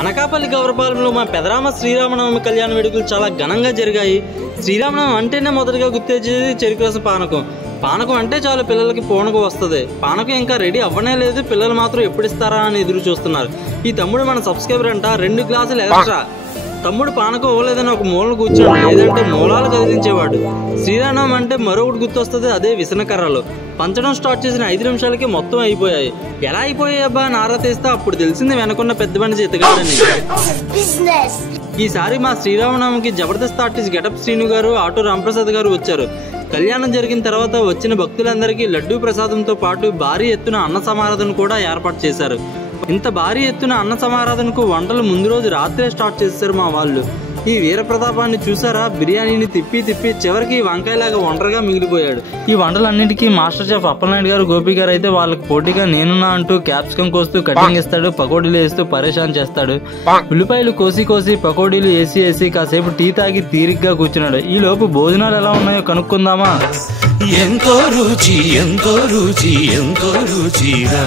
అనకాపల్లి గౌరపాలెంలో మా పెదరామ శ్రీరామనవమి కళ్యాణ వేడుకలు చాలా ఘనంగా జరిగాయి. శ్రీరామనవమి అంటేనే మొదటగా గుర్తొచ్చేది చెరుకు రసం పానకం. పానకం అంటే చాలు పిల్లలకి పూనకం వస్తుంది. పానకం ఇంకా రెడీ అవ్వనే లేదు, పిల్లలు మాత్రం ఎప్పుడు ఇస్తారా అని ఎదురు చూస్తున్నారు. ఈ తమ్ముడు మన సబ్స్క్రైబర్ అంట 2 గ్లాసులు ఎక్స్ట్రా. తమ్ముడు పానకం ఇవ్వలేదని ఒక మూలను కూర్చోడు, లేదంటే మూలాలు కదిలించేవాడు. శ్రీరామనవమి అంటే మరొకటి గుర్తొస్తుంది, అదే విసనకర్రలు. పంచడం స్టార్ట్ చేసిన 5 నిమిషాలకి మొత్తం అయిపోయాయి. ఎలా అయిపోయాయి అబ్బా నారా తీస్తే అప్పుడు తెలిసింది వెనకున్న పెద్ద మనిషి ఎత్తగాడని. ఈసారి మా శ్రీరామనవమికి జబర్దస్త్ ఆర్టిస్ట్ గెటప్ శ్రీను గారు, ఆటో రాంప్రసాద్ గారు వచ్చారు. కళ్యాణం జరిగిన తర్వాత వచ్చిన భక్తులందరికీ లడ్డూ ప్రసాదంతో పాటు భారీ ఎత్తున అన్న సమారాధన కూడా ఏర్పాటు చేశారు. ఇంత భారీ ఎత్తున అన్న సమారాధనకు వంటలు ముందు రోజు రాత్రే స్టార్ట్ చేశారు మా వాళ్ళు. ఈ వీరప్రతాపాన్ని చూసారా, బిర్యానీని తిప్పి తిప్పి చివరికి వంకాయలాగా ఒంటరిగా మిగిలిపోయాడు. ఈ వంటలన్నిటికీ మాస్టర్ షెఫ్ అప్పలనాయుడు గారు, గోపి గారు అయితే వాళ్ళకి పోటీగా నేనున్నా అంటూ క్యాప్సికం కోస్తూ కటింగ్ ఇస్తాడు, పకోడీలు వేస్తూ పరేషాన్ చేస్తాడు. ఉల్లిపాయలు కోసి కోసి పకోడీలు వేసి కాసేపు టీ తాగి తీరిగ్గా కూర్చున్నాడు. ఈ లోపు భోజనాలు ఎలా ఉన్నాయో కనుక్కుందామా? ఎంతో రుచి ఎంతో రుచి ఎంతో రుచిరా.